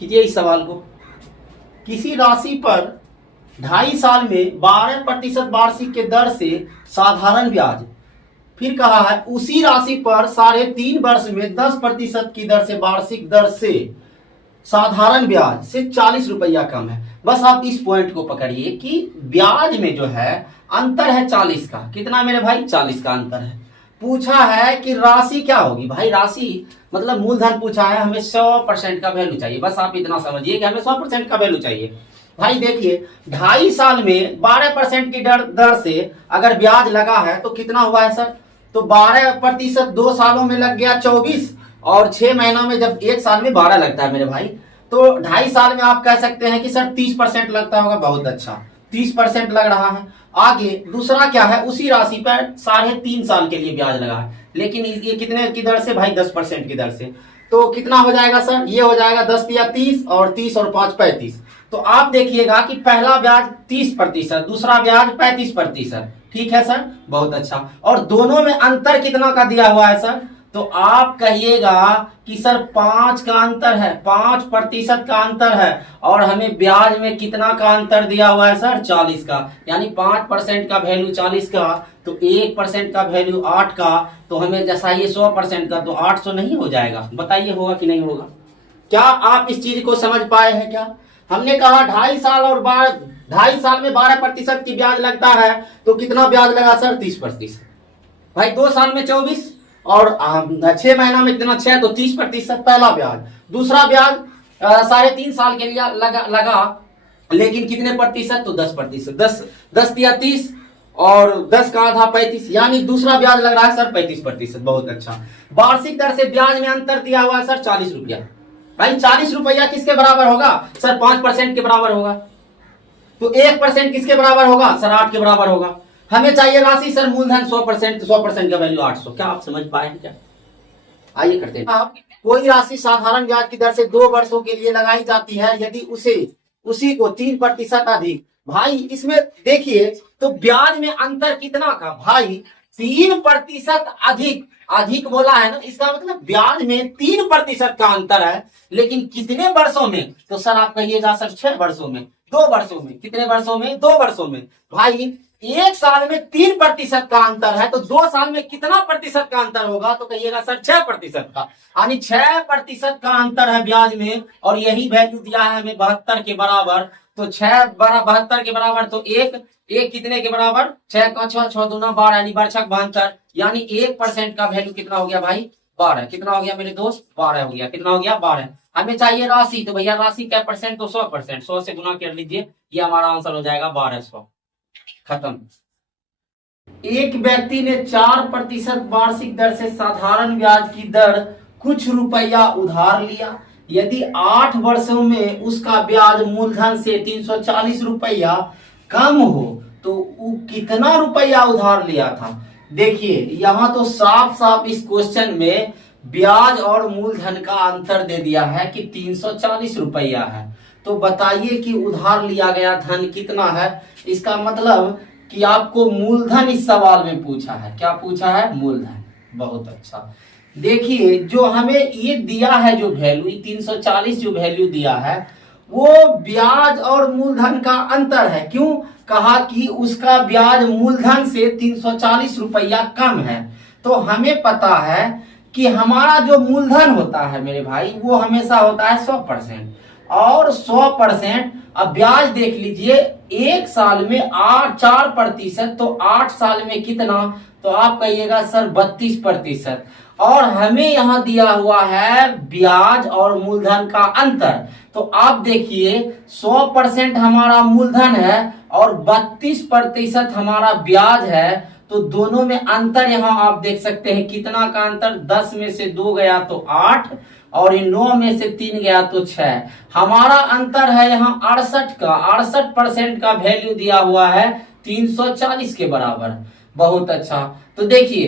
कीजिए इस सवाल को। किसी राशि पर 2.5 साल में 12% वार्षिक के दर से साधारण ब्याज, फिर कहा है उसी राशि पर 3.5 वर्ष में 10% की दर से वार्षिक दर से साधारण ब्याज से 40 रुपया कम है। बस आप इस पॉइंट को पकड़िए कि ब्याज में जो है अंतर है 40 का। कितना मेरे भाई? 40 का अंतर है। पूछा है कि राशि क्या होगी। भाई राशि मतलब मूलधन पूछा है, हमें 100% का वैल्यू चाहिए। बस आप इतना समझिए कि हमें 100% का वैल्यू चाहिए। भाई देखिए 2.5 साल में 12% की दर से अगर ब्याज लगा है तो कितना हुआ है सर? तो 12% 2 सालों में लग गया 24, और 6 महीनों में जब 1 साल में 12 लगता है मेरे भाई, तो 2.5 साल में आप कह सकते हैं कि सर 30% लगता होगा। बहुत अच्छा, 30% लग रहा है। आगे दूसरा क्या है, उसी राशि पर 3.5 साल के लिए ब्याज लगा है, लेकिन ये कितने की दर से भाई? 10% की दर से। तो कितना हो जाएगा सर? ये हो जाएगा 10 या 30, और 30 और 5 35। तो आप देखिएगा कि पहला ब्याज 30%, दूसरा ब्याज 35%। ठीक है सर, बहुत अच्छा। और दोनों में अंतर कितना का दिया हुआ है सर? तो आप कहिएगा कि सर 5 का अंतर है, 5% का अंतर है, और हमें ब्याज में कितना का अंतर दिया हुआ है सर? 40 का। यानी 5% का वैल्यू 40 का, तो 1% का वैल्यू 8 का, तो हमें जैसा ये 100% का, तो 800 नहीं हो जाएगा? बताइए होगा कि नहीं होगा? क्या आप इस चीज को समझ पाए हैं क्या? हमने कहा 2.5 साल और 2.5 साल में 12% की ब्याज लगता है, तो कितना ब्याज लगा सर? 30%। भाई 2 साल में 24, और 6 महीना में कितना? 6, तो 30% पहला ब्याज। दूसरा ब्याज 3.5 साल के लिए लगा, लेकिन कितने प्रतिशत? तो 10%। 10 या 30, और 10 का आधा 35, यानी दूसरा ब्याज लग रहा है सर 35%। बहुत अच्छा। वार्षिक दर से ब्याज में अंतर दिया हुआ है सर 40 रुपया। भाई 40 रुपया किसके बराबर होगा सर? 5% के बराबर होगा। तो 1% किसके बराबर होगा सर? 8 के बराबर होगा। हमें चाहिए राशि सर मूलधन 100%, 100% का वैल्यू 800। क्या आप समझ पाए क्या? आइए करते हैं। आप कोई राशि साधारण ब्याज की दर से 2 वर्षों के लिए लगाई जाती है, यदि उसी को 3% अधिक। भाई इसमें देखिए तो ब्याज में अंतर कितना का? भाई 3% अधिक बोला है ना, इसका मतलब ब्याज में 3% का अंतर है, लेकिन कितने वर्षों में? तो सर आप कहिएगा सर 6 वर्षों में, 2 वर्षों में। कितने वर्षों में? 2 वर्षों में। भाई 1 साल में 3% का अंतर है, तो 2 साल में कितना प्रतिशत का अंतर होगा? तो कहिएगा सर 6% का। यानी 6% का अंतर है ब्याज में, और यही वैल्यू दिया है हमें 72 के बराबर। तो 6 बड़ा 72 के बराबर, तो एक कितने के बराबर? 6 का 6, 6 दूना 12, यानी 72। यानी 1% का वैल्यू कितना हो गया भाई? 12। कितना हो गया मेरे दोस्त? 12 हो गया। कितना हो गया? 12। हमें चाहिए राशि, तो भैया राशि क्या परसेंट? तो 100%। 100 से गुना कर लीजिए, ये हमारा आंसर हो जाएगा 1200। खत्म। एक व्यक्ति ने 4% वार्षिक दर से साधारण ब्याज की दर कुछ रुपया उधार लिया। यदि 8 वर्षों में उसका ब्याज मूलधन से 340 रुपया कम हो, तो वो कितना रुपया उधार लिया था? देखिए यहां तो साफ साफ इस क्वेश्चन में ब्याज और मूलधन का अंतर दे दिया है कि 340 रुपया है। तो बताइए कि उधार लिया गया धन कितना है? इसका मतलब कि आपको मूलधन इस सवाल में पूछा है। क्या पूछा है? मूलधन। बहुत अच्छा। देखिए जो हमें ये दिया है, जो वैल्यू 340 जो वैल्यू दिया है, वो ब्याज और मूलधन का अंतर है। क्यों कहा कि उसका ब्याज मूलधन से 340 रुपया कम है? तो हमें पता है कि हमारा जो मूलधन होता है मेरे भाई, वो हमेशा होता है 100%, और 100%। अब ब्याज देख लीजिए, 1 साल में 4%, तो 8 साल में कितना? तो आप कहिएगा सर 32%। और हमें यहां दिया हुआ है ब्याज और मूलधन का अंतर। तो आप देखिए 100% हमारा मूलधन है और 32% हमारा ब्याज है, तो दोनों में अंतर यहां आप देख सकते हैं। कितना का अंतर? 10 में से 2 गया तो 8, और 9 में से 3 गया तो 6। हमारा अंतर है यहाँ 68 का। 68% का वैल्यू दिया हुआ है 340 के बराबर। बहुत अच्छा। तो देखिए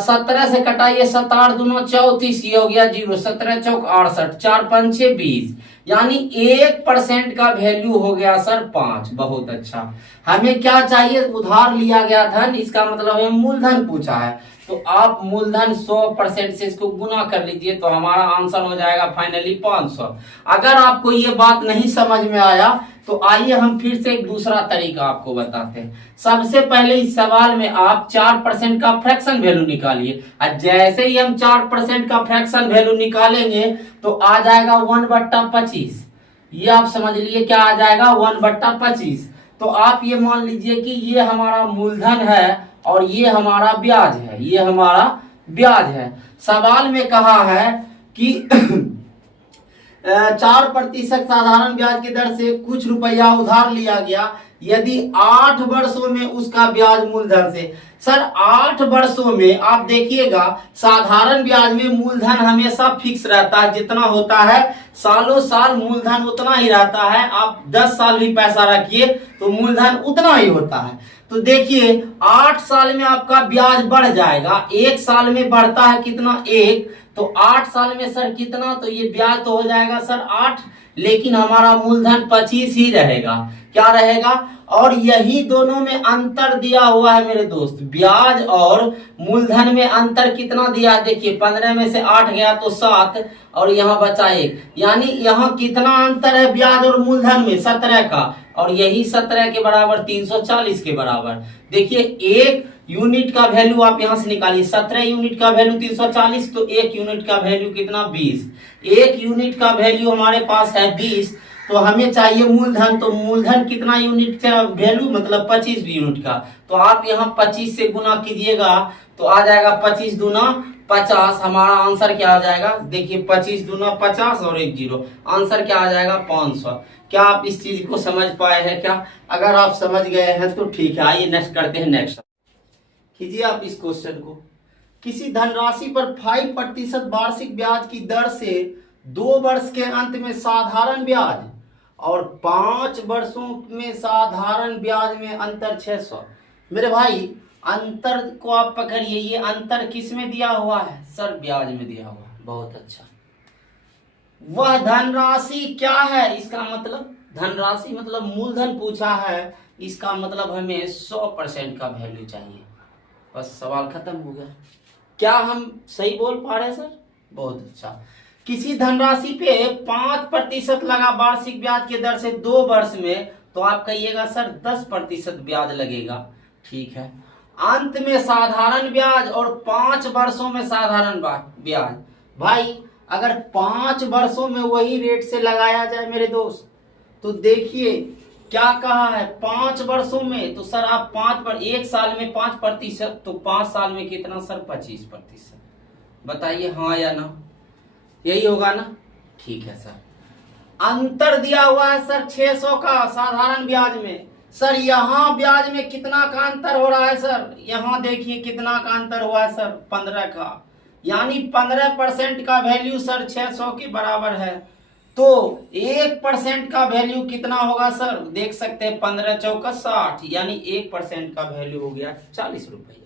17 से कटाइए, 7 8 दूनो 34, ये हो गया 0। 17 चौक 68, 4 5 6 20, यानी 1% का वैल्यू हो गया सर 5। बहुत अच्छा। हमें क्या चाहिए? उधार लिया गया धन, इसका मतलब है मूलधन पूछा है। तो आप मूलधन 100% से इसको गुना कर लीजिए, तो हमारा आंसर हो जाएगा फाइनली 500। अगर आपको ये बात नहीं समझ में आया तो आइए हम फिर से एक दूसरा तरीका आपको बताते हैं। सबसे पहले इस सवाल में आप 4% का फ्रैक्शन वैल्यू निकालिए, और जैसे ही हम 4% का फ्रैक्शन वैल्यू निकालेंगे तो आ जाएगा 1/25। ये आप समझ लिए क्या आ जाएगा, 1/25। तो आप ये मान लीजिए कि ये हमारा मूलधन है और ये हमारा ब्याज है, ये हमारा ब्याज है। सवाल में कहा है कि 4% साधारण ब्याज की दर से कुछ रुपया उधार लिया गया, यदि 8 वर्षों में उसका ब्याज मूलधन से। सर 8 वर्षों में आप देखिएगा साधारण ब्याज में मूलधन हमेशा फिक्स रहता है, जितना होता है सालों साल मूलधन उतना ही रहता है। आप 10 साल भी पैसा रखिए तो मूलधन उतना ही होता है। तो देखिए 8 साल में आपका ब्याज बढ़ जाएगा, 1 साल में बढ़ता है कितना, 1, तो 8 साल में सर कितना, तो ये ब्याज तो हो जाएगा सर 8, लेकिन हमारा मूलधन 25 ही रहेगा। क्या रहेगा, और यही दोनों में अंतर दिया हुआ है मेरे दोस्त, ब्याज और मूलधन में अंतर कितना दिया है, देखिए 15 में से 8 गया तो 7, और यहाँ बचा 1, यानी यहाँ कितना अंतर है ब्याज और मूलधन में, 17 का, और यही 17 के बराबर 340 के बराबर। देखिए 1 यूनिट का वैल्यू आप यहां से निकालिए, 17 यूनिट का वैल्यू 340, तो 1 यूनिट का वैल्यू कितना, 20। 1 यूनिट का वैल्यू हमारे पास है 20, तो हमें चाहिए मूलधन, तो मूलधन कितना यूनिट का वैल्यू, मतलब 25 यूनिट का। तो आप यहाँ 25 से गुना कीजिएगा तो आ जाएगा 25 दूना 50। हमारा आंसर क्या आ जाएगा, देखिए 25 दूना 50 और 1 0, आंसर क्या आ जाएगा 500। क्या आप इस चीज को समझ पाए हैं क्या? अगर आप समझ गए हैं तो ठीक है, आइए नेक्स्ट करते हैं। नेक्स्ट कीजिए आप इस क्वेश्चन को। किसी धनराशि पर 5% वार्षिक ब्याज की दर से 2 वर्ष के अंत में साधारण ब्याज और 5 वर्षों में साधारण ब्याज में अंतर 600। मेरे भाई अंतर को आप पकड़िए, ये अंतर किस में दिया हुआ है, सर ब्याज में दिया हुआ है। बहुत अच्छा। वह धनराशि क्या है, इसका मतलब धनराशि मतलब मूलधन पूछा है, इसका मतलब हमें 100% का वैल्यू चाहिए। बस सवाल खत्म हो गया। क्या हम सही बोल पा रहे हैं सर? बहुत अच्छा। किसी धनराशि पे 5% लगा वार्षिक ब्याज की दर से 2 वर्ष में, तो आप कहिएगा सर 10% ब्याज लगेगा, ठीक है। अंत में साधारण ब्याज और 5 वर्षों में साधारण ब्याज। भाई अगर 5 वर्षों में वही रेट से लगाया जाए मेरे दोस्त, तो देखिए क्या कहा है, 5 वर्षों में, तो सर आप 5 पर 1 साल में 5%, तो 5 साल में कितना सर 25%। बताइए हाँ या ना, यही होगा ना, ठीक है सर। अंतर दिया हुआ है सर 600 का साधारण ब्याज में। सर यहाँ ब्याज में कितना का अंतर हो रहा है सर, यहाँ देखिए कितना का अंतर हुआ है सर, 15 का, यानी 15% का वैल्यू सर 600 के बराबर है। तो 1% का वैल्यू कितना होगा सर, देख सकते हैं 15 चौका 60, यानी 1% का वैल्यू हो गया 40 रुपये।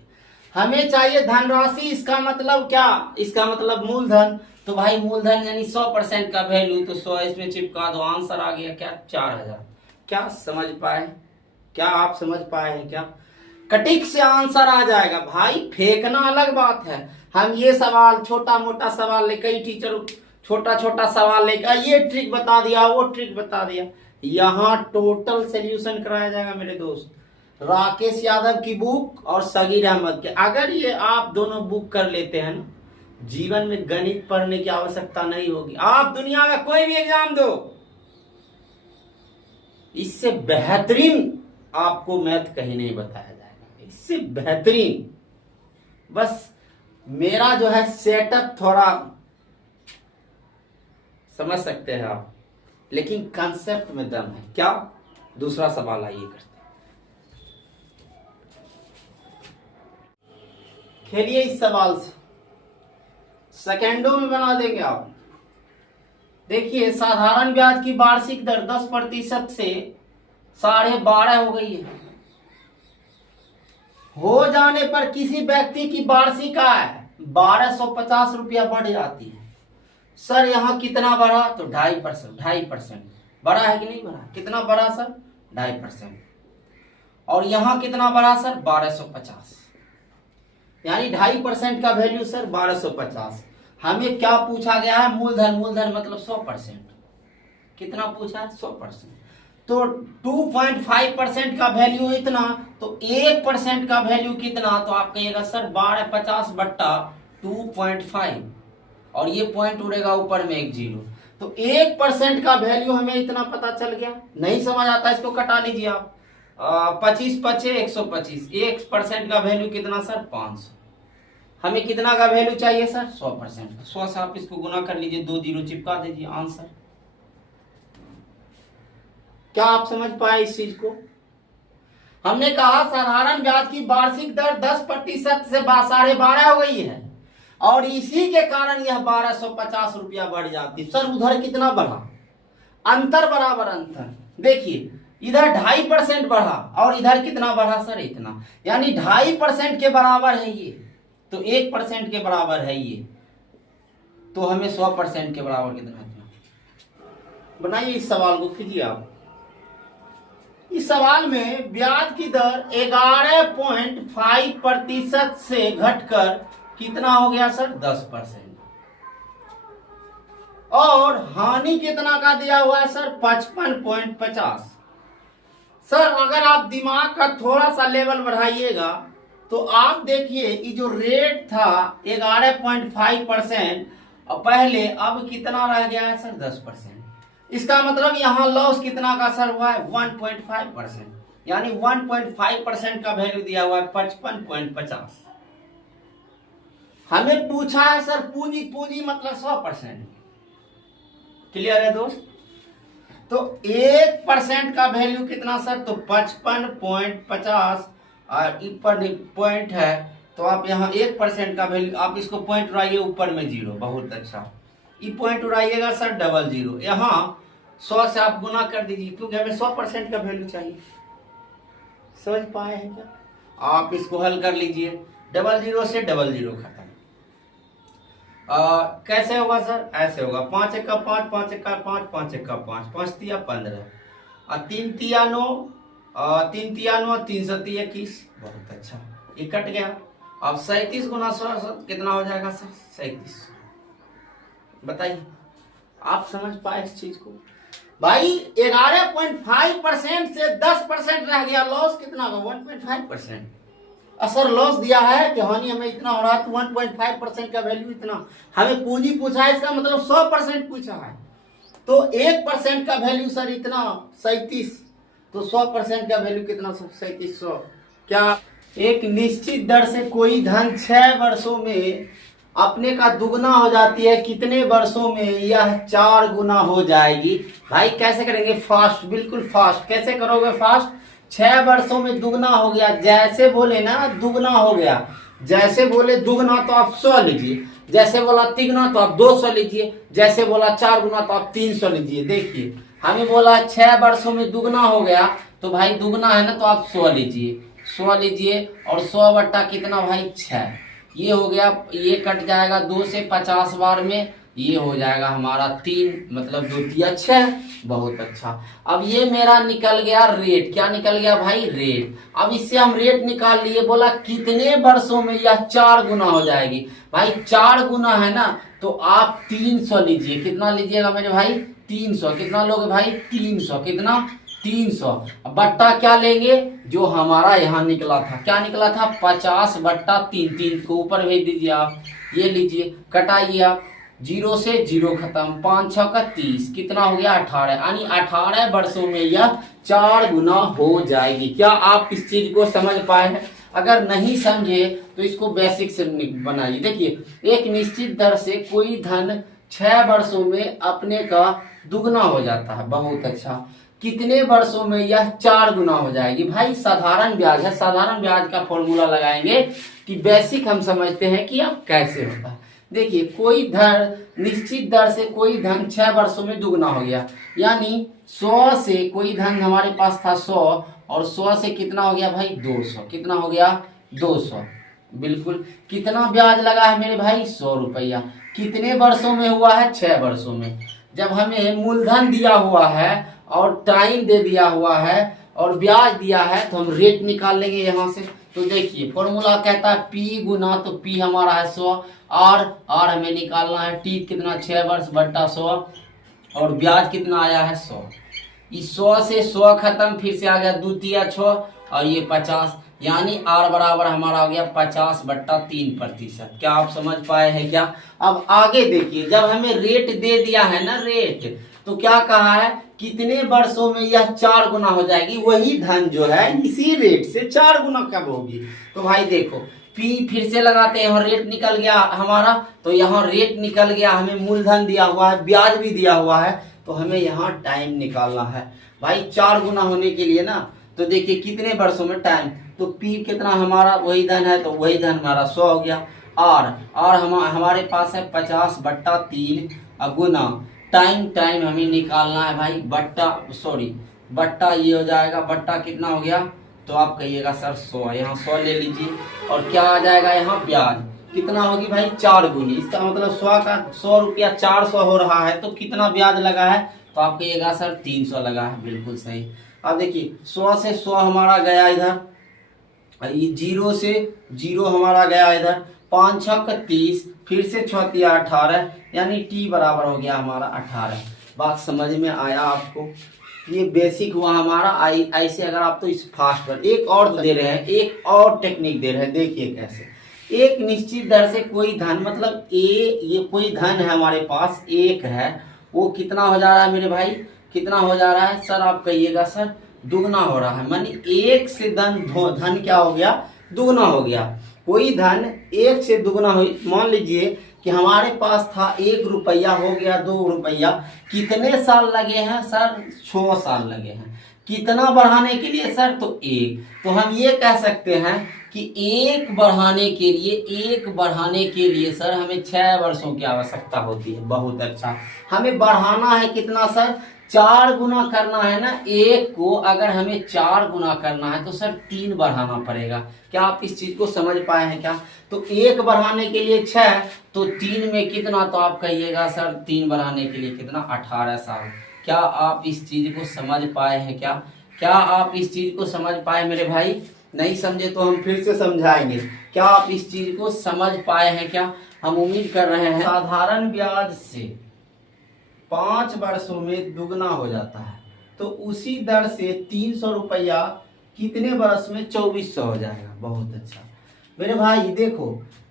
हमें चाहिए धनराशि, इसका मतलब क्या, इसका मतलब मूलधन। तो भाई मूलधन यानी 100% का वैल्यू, तो 100 इसमें चिपका दो, आंसर आ गया क्या, 4000। क्या समझ पाए, क्या आप समझ पाए हैं क्या? कटिक से आंसर आ जाएगा। भाई फेंकना अलग बात है, हम ये सवाल छोटा मोटा सवाल लेकर, कई टीचर छोटा छोटा सवाल लेकर ये ट्रिक बता दिया वो ट्रिक बता दिया, यहाँ टोटल सॉल्यूशन कराया जाएगा मेरे दोस्त। राकेश यादव की बुक और सगीर अहमद के, अगर ये आप दोनों बुक कर लेते हैं ना, जीवन में गणित पढ़ने की आवश्यकता नहीं होगी। आप दुनिया में कोई भी एग्जाम दो, इससे बेहतरीन आपको मैथ कहीं नहीं बताया जाएगा, इससे बेहतरीन। बस मेरा जो है सेटअप थोड़ा समझ सकते हैं आप, लेकिन कंसेप्ट में दम है। क्या? दूसरा सवाल आइए करते हैं, खेलिए इस सवाल से, सेकेंडों में बना देंगे आप। देखिए साधारण ब्याज की वार्षिक दर 10% से 12.5 हो गई है। हो जाने पर किसी व्यक्ति की वार्षिक आय 1250 रुपया बढ़ जाती है। सर यहाँ कितना बढ़ा, तो 2.5% बढ़ा है कि नहीं बढ़ा, कितना बढ़ा सर, 2.5%। और यहाँ कितना बढ़ा सर, 1250। यानी 2.5% का वैल्यू सर 1250। हमें क्या पूछा गया है? मूलधन। मूलधन मतलब 100%। कितना पूछा है? 100%। तो 2.5% का वैल्यू इतना, तो 1% का वैल्यू कितना? तो आप कहिएगा सर 1250 बट्टा 2.5, और ये पॉइंट उड़ेगा ऊपर में एक जीरो। तो 1% का वैल्यू हमें इतना पता चल गया। नहीं समझ आता इसको कटा लीजिए आप। 25 पचे 125। 1% का वैल्यू कितना सर? 500। हमें कितना का वैल्यू चाहिए सर? 100% का। 100 से आप इसको गुना कर लीजिए, 2 जीरो चिपका दीजिए, आंसर। क्या आप समझ पाए इस चीज को? हमने कहा साधारण ब्याज की वार्षिक दर 10% से 12.5 हो गई है, और इसी के कारण यह 1250 रुपया बढ़ जाती। सर उधर कितना बढ़ा? अंतर बराबर अंतर। देखिए इधर 2.5% बढ़ा, और इधर कितना बढ़ा सर? इतना। यानी 2.5% के बराबर है ये, तो 1% के बराबर है ये, तो हमें 100% के बराबर कितना? इतना। बनाइए इस सवाल को, कीजिए आप। इस सवाल में ब्याज की दर 11.5% से घटकर कितना हो गया सर? 10%। और हानि कितना का दिया हुआ है सर? 55.50। सर अगर आप दिमाग का थोड़ा सा लेवल बढ़ाइएगा तो आप देखिए ये जो रेट था 11.5% और पहले, अब कितना रह गया है सर? 10%। इसका मतलब यहां लॉस कितना का सर हुआ है? 1.5%। यानी 1.5% का वैल्यू दिया हुआ है 55.50। हमें पूछा है सर पूंजी। पूंजी मतलब 100%। क्लियर है दोस्त? तो 1% का वैल्यू कितना सर? तो 55.50, और ऊपर पॉइंट है तो आप यहाँ 1% का वैल्यू, आप इसको पॉइंट उड़ाइए ऊपर में जीरो। बहुत अच्छा। ये पॉइंट उड़ाइएगा सर डबल जीरो। यहाँ 100 से आप गुना कर दीजिए, क्योंकि हमें 100% का वैल्यू चाहिए। समझ पाए हैं क्या? आप इसको हल कर लीजिए। डबल जीरो से डबल जीरो खत्म। कैसे होगा सर? ऐसे होगा। 5 एक्का 5, 5 एक्का 5, 5 एक्का 5, 5 तिया 15, और 3 तिया 9, 3 तिया 9, 3 सती 21। बहुत अच्छा, ये कट गया। अब 37 गुना 100 कितना हो जाएगा सर? 37। बताइए, आप समझ पाए इस चीज को? भाई 11.5% से 10% रह गया। लॉस कितना का? 1.5%। असर लॉस दिया है कि हानि हमें इतना हो रहा है, तो 1.5% का वैल्यू इतना। हमें पूंजी पूछा है, इसका मतलब 100% पूछा है। तो 1% का वैल्यू सर इतना 37, तो 100% का वैल्यू कितना सर? 3700। क्या एक निश्चित दर से कोई धन 6 वर्षों में अपने का दुगना हो जाती है, कितने वर्षों में यह 4 गुना हो जाएगी? भाई कैसे करेंगे? फास्ट, बिल्कुल फास्ट। कैसे करोगे फास्ट? 6 वर्षों में दुगना हो गया। जैसे बोले ना दुगना हो गया, जैसे बोले दुगना तो आप 100 लीजिए, जैसे बोला तिगुना तो आप 200 लीजिए, जैसे बोला 4 गुना तो आप 300 लीजिए। देखिए हमें बोला 6 वर्षों में दुगना हो गया, तो भाई दुगना है ना, तो आप 100 लीजिए। 100 लीजिए, और 100 बट्टा कितना भाई? 6। ये हो गया, ये कट जाएगा 2 से 50 बार में, ये हो जाएगा हमारा 3, मतलब 2 तिया 6। बहुत अच्छा। अब ये मेरा निकल गया रेट। क्या निकल गया भाई? रेट। अब इससे हम रेट निकाल लिए। बोला कितने वर्षों में यह 4 गुना हो जाएगी? भाई 4 गुना है ना, तो आप 300 लीजिए। कितना लीजिएगा मेरे भाई? 300। कितना लोगे भाई? 300। कितना? 300। बट्टा क्या लेंगे? जो हमारा यहाँ निकला था। क्या निकला था? 50 बट्टा 3। 3 को ऊपर भेज दीजिए आप। ये लीजिए, कटाइए आप। 0 से 0 खत्म। 5 6 का 30। कितना हो गया? 18। यानी 18 वर्षों में यह 4 गुना हो जाएगी। क्या आप इस चीज को समझ पाए हैं? अगर नहीं समझे तो इसको बेसिक से बनाइए। देखिए एक निश्चित दर से कोई धन 6 वर्षों में अपने का दुगना हो जाता है। बहुत अच्छा। कितने वर्षों में यह 4 गुना हो जाएगी? भाई साधारण ब्याज है। साधारण ब्याज का फॉर्मूला लगाएंगे कि बेसिक हम समझते हैं कि अब कैसे होता है। देखिए कोई धन, निश्चित दर से कोई धन 6 वर्षों में दुगना हो गया, यानी 100 से कोई धन हमारे पास था 100, और 100 से कितना हो गया भाई? 200। कितना हो गया? 200। बिल्कुल। कितना ब्याज लगा है मेरे भाई? 100 रुपया। कितने वर्षों में हुआ है? 6 वर्षों में। जब हमें मूलधन दिया हुआ है और टाइम दे दिया हुआ है और ब्याज दिया है, तो हम रेट निकाल लेंगे यहाँ से। तो देखिए फॉर्मूला कहता है P गुना, तो P हमारा है 100, R हमें निकालना है, T कितना 6 वर्ष बट्टा 100, और ब्याज कितना आया है 100। इस 100 से 100 खत्म, फिर से आ गया 2 तिया 6 और ये 50, यानी R बराबर हमारा हो गया 50/3%। क्या आप समझ पाए हैं क्या? अब आगे देखिए, जब हमें रेट दे दिया है ना रेट, तो क्या कहा है कितने वर्षों में यह 4 गुना हो जाएगी, वही धन जो है इसी रेट से 4 गुना कब होगी। तो भाई देखो P फिर से लगाते हैं, यहाँ रेट निकल गया हमारा, तो यहाँ रेट निकल गया, हमें मूलधन दिया हुआ है, ब्याज भी दिया हुआ है, तो हमें यहाँ टाइम निकालना है भाई 4 गुना होने के लिए ना। तो देखिए कितने वर्षों में टाइम, तो P कितना हमारा वही धन है, तो वही धन हमारा 100 हो गया। R हमारे पास है 50/3 गुना टाइम हमें निकालना है भाई, बट्टा ये हो जाएगा, बट्टा कितना हो गया, तो आप कहिएगा सर 100, यहाँ 100 ले लीजिए, और क्या आ जाएगा यहाँ ब्याज कितना होगी भाई 4 गुनी। इसका मतलब 100 रुपया 400 हो रहा है, तो कितना ब्याज लगा है, तो आप कहिएगा सर 300 लगा है, बिल्कुल सही। अब देखिए 100 से 100 हमारा गया इधर, ये 0 से 0 हमारा गया इधर, 5 6 30, फिर से 6 तिया 18, यानी T बराबर हो गया हमारा 18। बात समझ में आया आपको? ये बेसिक हुआ हमारा। ऐसे अगर आप तो इस फास्ट पर एक और दे रहे हैं, एक और टेक्निक दे रहे हैं, देखिए कैसे। एक निश्चित दर से कोई धन, मतलब ये कोई धन है हमारे पास, एक है, वो कितना हो जा रहा है मेरे भाई, कितना हो जा रहा है सर, आप कहिएगा सर दुगना हो रहा है, मानी एक से धन क्या हो गया, दुगना हो गया। कोई धन एक से दुगना हो, मान लीजिए कि हमारे पास था 1 रुपया, हो गया 2 रुपया, कितने साल लगे हैं सर, 6 साल लगे हैं। कितना बढ़ाने के लिए सर, तो 1। तो हम ये कह सकते हैं कि 1 बढ़ाने के लिए सर हमें 6 वर्षों की आवश्यकता होती है। बहुत अच्छा, हमें बढ़ाना है कितना सर, 4 गुना करना है ना 1 को, अगर हमें 4 गुना करना है तो सर 3 बढ़ाना पड़ेगा। क्या आप इस चीज को समझ पाए हैं क्या? तो 1 बढ़ाने के लिए 6, तो 3 में कितना, तो आप कहिएगा सर 3 बढ़ाने के लिए कितना, 18 साल। क्या आप इस चीज को समझ पाए हैं क्या? क्या आप इस चीज को समझ पाए मेरे भाई? नहीं समझे तो हम फिर से समझाएंगे। क्या आप इस चीज को समझ पाए हैं क्या? हम उम्मीद कर रहे हैं। साधारण ब्याज से 5 वर्षों में दुगना हो जाता है, तो उसी दर से 300 रुपया कितने वर्ष में 2400 हो जाएगा। बहुत अच्छा मेरे भाई, देखो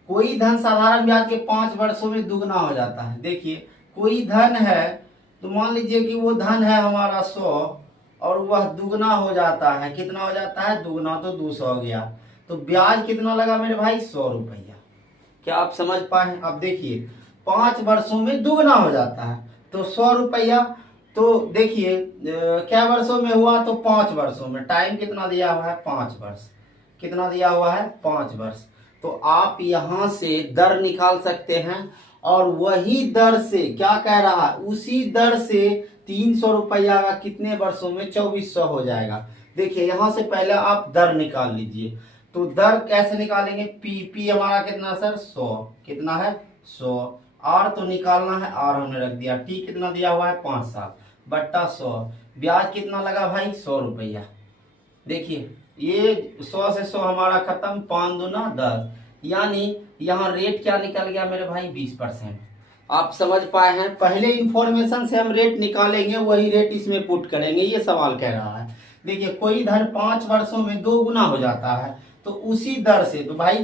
कोई धन साधारण ब्याज के 5 वर्षों में दुगना हो जाता है। देखिए कोई धन है, तो मान लीजिए कि वो धन है हमारा 100 और वह दुगना हो जाता है, कितना हो जाता है, दुगना, तो 200 हो गया। तो ब्याज कितना लगा मेरे भाई, 100 रुपया। क्या आप समझ पाए? अब देखिए 5 वर्षों में दुगना हो जाता है, तो 100 रुपया, तो देखिए क्या वर्षों में हुआ, तो 5 वर्षों में। टाइम कितना दिया हुआ है, 5 वर्ष। कितना दिया हुआ है, 5 वर्ष। तो आप यहां से दर निकाल सकते हैं, और वही दर से क्या कह रहा है, उसी दर से 300 रुपया का कितने वर्षों में 2400 हो जाएगा। देखिए यहां से पहले आप दर निकाल लीजिए। तो दर कैसे निकालेंगे, पी हमारा कितना सर, 100, कितना है 100। आर तो निकालना है, आर हमने रख दिया। टी कितना दिया हुआ है, 5 साल, बट्टा 100। ब्याज कितना लगा भाई, 100 रुपया। देखिए ये 100 से 100 हमारा खत्म, 5 दूना 10, यानी यहाँ रेट क्या निकल गया मेरे भाई, 20%। आप समझ पाए हैं? पहले इंफॉर्मेशन से हम रेट निकालेंगे, वही रेट इसमें पुट करेंगे, ये सवाल कह रहा है। देखिए कोई धन 5 वर्षों में 2 गुना हो जाता है, तो उसी दर से, तो भाई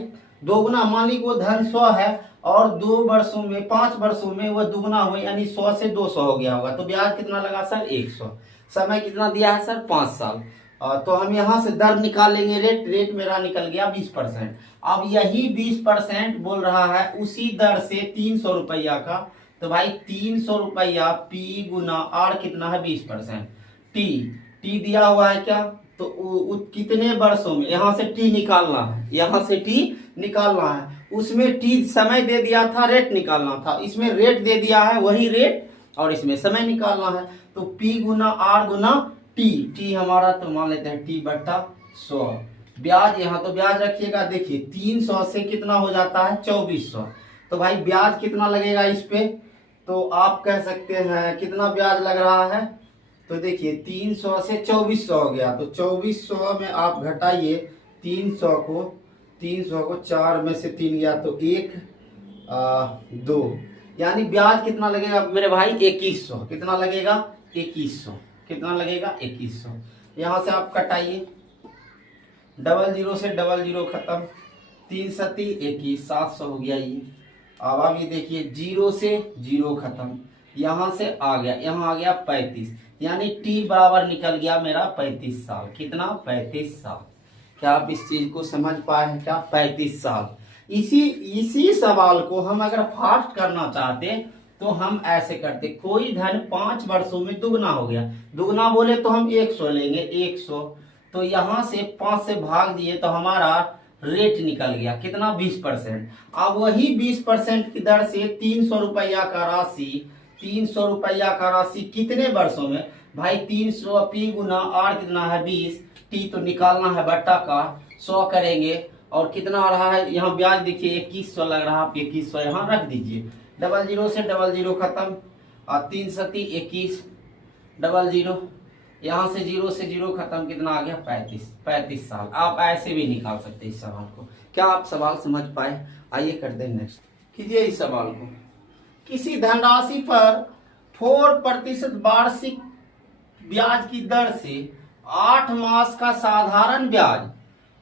2 गुना, मान ली वो धन 100 है और 2 वर्षों में, 5 वर्षों में वह दुगना हुआ, यानी 100 से 200 हो गया होगा। तो ब्याज कितना लगा सर, 100। समय कितना दिया है सर, 5 साल। तो हम यहाँ से दर निकाल लेंगे, रेट मेरा निकल गया 20%। अब यही 20% बोल रहा है उसी दर से 300 रुपया का, तो भाई 300 रुपया P गुना R कितना है, 20%। टी दिया हुआ है क्या, तो कितने वर्षों में, यहाँ से T निकालना है, यहाँ से T निकालना है। उसमें T समय दे दिया था, रेट निकालना था, इसमें रेट दे दिया है वही रेट, और इसमें समय निकालना है। तो P गुना R गुना टी हमारा, तो मान लेते हैं T बट्टा 100। ब्याज यहाँ तो ब्याज रखिएगा, देखिए 300 से कितना हो जाता है, 2400। तो भाई ब्याज कितना लगेगा इस पे, तो आप कह सकते हैं कितना ब्याज लग रहा है, तो देखिए 300 से 2400 हो गया, तो 2400 में आप घटाइए 300 को 4 में से 3 गया तो 1 2, यानी ब्याज कितना लगेगा मेरे भाई 2100। कितना लगेगा 2100। कितना लगेगा 2100। यहाँ से आप कटाइए, 00 से 00 खत्म, 3 सती 21, 700 हो गया ये। अब आप ये देखिए 0 से 0 खत्म, यहाँ से आ गया, यहाँ आ गया 35, यानी टी बराबर निकल गया मेरा 35 साल। कितना 35 साल। क्या आप इस चीज को समझ पाए हैं क्या 35 साल। इसी सवाल को हम अगर फास्ट करना चाहते तो हम ऐसे करते, कोई धन 5 वर्षों में दुगना हो गया। दुगना बोले तो हम 100 लेंगे, 100 तो यहाँ से 5 से भाग दिए तो हमारा रेट निकल गया कितना 20%। अब वही 20% की दर से 300 रुपया का राशि, 300 रुपया का राशि कितने वर्षों में भाई 300 पी गुना आर कितना है 20, टी तो निकालना है बट्टा का 100 करेंगे और कितना आ रहा है यहाँ ब्याज देखिए 2100 लग रहा है। आप 2100 यहाँ रख दीजिए, 00 से 00 खत्म और 3 सती 21, 00 यहाँ से 0 से 0 खत्म, कितना आ गया 35 साल। आप ऐसे भी निकाल सकते हैं इस सवाल को। क्या आप सवाल समझ पाए। आइए करते हैं नेक्स्ट। कीजिए इस सवाल को, किसी धनराशि पर 4% वार्षिक ब्याज की दर से 8 मास का साधारण ब्याज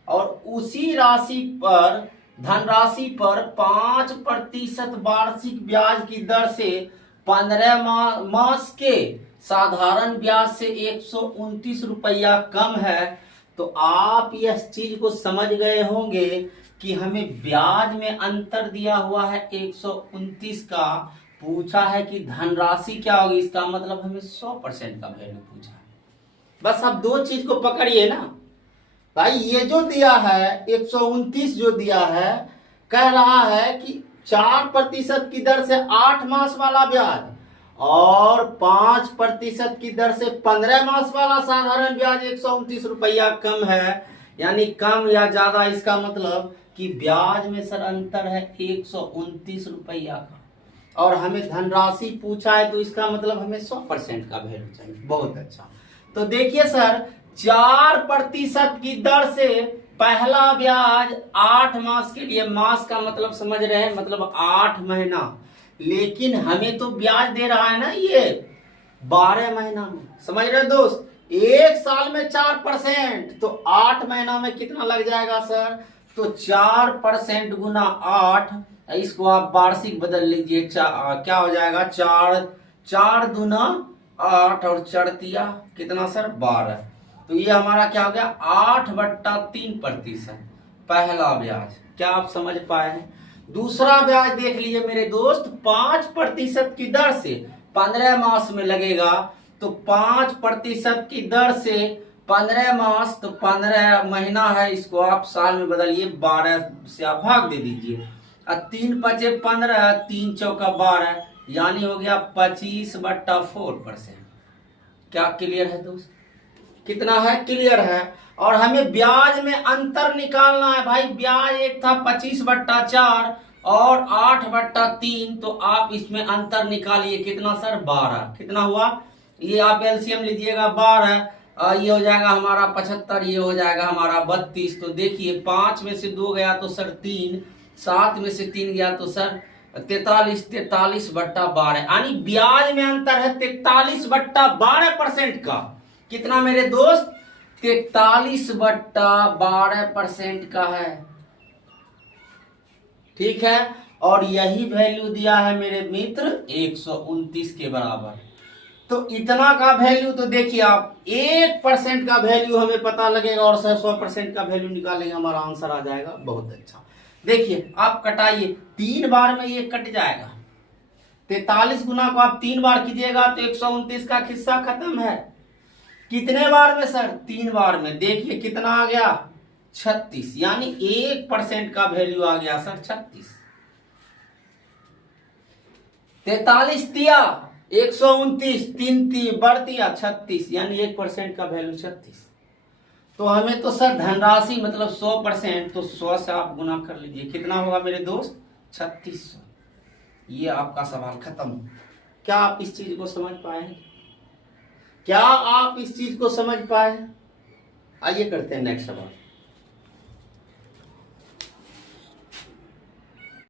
और उसी राशि पर धनराशि पर 5% वार्षिक ब्याज की दर से 15 मास के साधारण ब्याज से 129 रुपया कम है, तो आप इस चीज को समझ गए होंगे कि हमें ब्याज में अंतर दिया हुआ है 129 का, पूछा है कि धनराशि क्या होगी, इसका मतलब हमें 100% का वैल्यू पूछा है। बस आप दो चीज को पकड़िए ना भाई, ये जो दिया है 129 जो दिया है, कह रहा है कि 4% की दर से 8 मास वाला ब्याज और 5% की दर से 15 मास वाला साधारण ब्याज 129 रुपया कम है, यानी कम या ज्यादा, इसका मतलब कि ब्याज में सर अंतर है 129 रुपया का और हमें धनराशि पूछा है तो इसका मतलब हमें 100% का वैल्यू चाहिए। बहुत अच्छा। तो देखिए सर 4% की दर से पहला ब्याज 8 मास के लिए, मास का मतलब समझ रहे हैं, मतलब 8 महीना, लेकिन हमें तो ब्याज दे रहा है ना ये 12 महीना में, समझ रहे दोस्त। एक साल में 4% तो 8 महीना में कितना लग जाएगा सर, तो 4% गुना 8, इसको आप वार्षिक बदल लीजिए, क्या हो जाएगा 4 दूना 8 और 4 कितना सर 12, तो ये हमारा क्या हो गया 8/3% पहला ब्याज। क्या आप समझ पाए हैं। दूसरा ब्याज देख लीजिए मेरे दोस्त, 5% की दर से 15 मास में लगेगा, तो 5% की दर से 15 मास तो 15 महीना है, इसको आप साल में बदलिए, 12 से आप भाग दे दीजिए, 3 पचे 15, 3 चौका 12, यानी हो गया 25/4%। क्या क्लियर है दोस्त, कितना है क्लियर है। और हमें ब्याज में अंतर निकालना है भाई, ब्याज एक था 25/4 और 8/3, तो आप इसमें अंतर निकालिए, कितना सर 12, कितना हुआ, ये आप एलसीएम लीजिएगा 12, ये हो जाएगा हमारा 75, ये हो जाएगा हमारा 32, तो देखिए 5 में से 2 गया तो सर 3, 7 में से 3 गया तो सर 43/12, यानी ब्याज में अंतर है 43/12% का। कितना मेरे दोस्त 43/12% का है, ठीक है। और यही वैल्यू दिया है मेरे मित्र 129 के बराबर, तो इतना का वैल्यू, तो देखिए आप 1% का वैल्यू हमें पता लगेगा और सर 100% का वैल्यू निकालेंगे, हमारा आंसर आ जाएगा। बहुत अच्छा। देखिए आप कटाइए, 3 बार में ये कट जाएगा, 43 गुना को आप 3 बार कीजिएगा तो 129 का किस्सा खत्म है। कितने बार में सर 3 बार में, देखिए कितना आ गया 36, यानी 1% का वैल्यू आ गया सर 36। 43 दिया 129, 3 बढ़तिया 36, यानी 1% का वैल्यू 36। तो हमें तो सर धनराशि मतलब 100%, तो 100 से आप गुना कर लीजिए, कितना होगा मेरे दोस्त 3600। ये आपका सवाल खत्म। क्या आप इस चीज को समझ पाए हैं, क्या आप इस चीज को समझ पाए हैं। आइए करते हैं नेक्स्ट सवाल।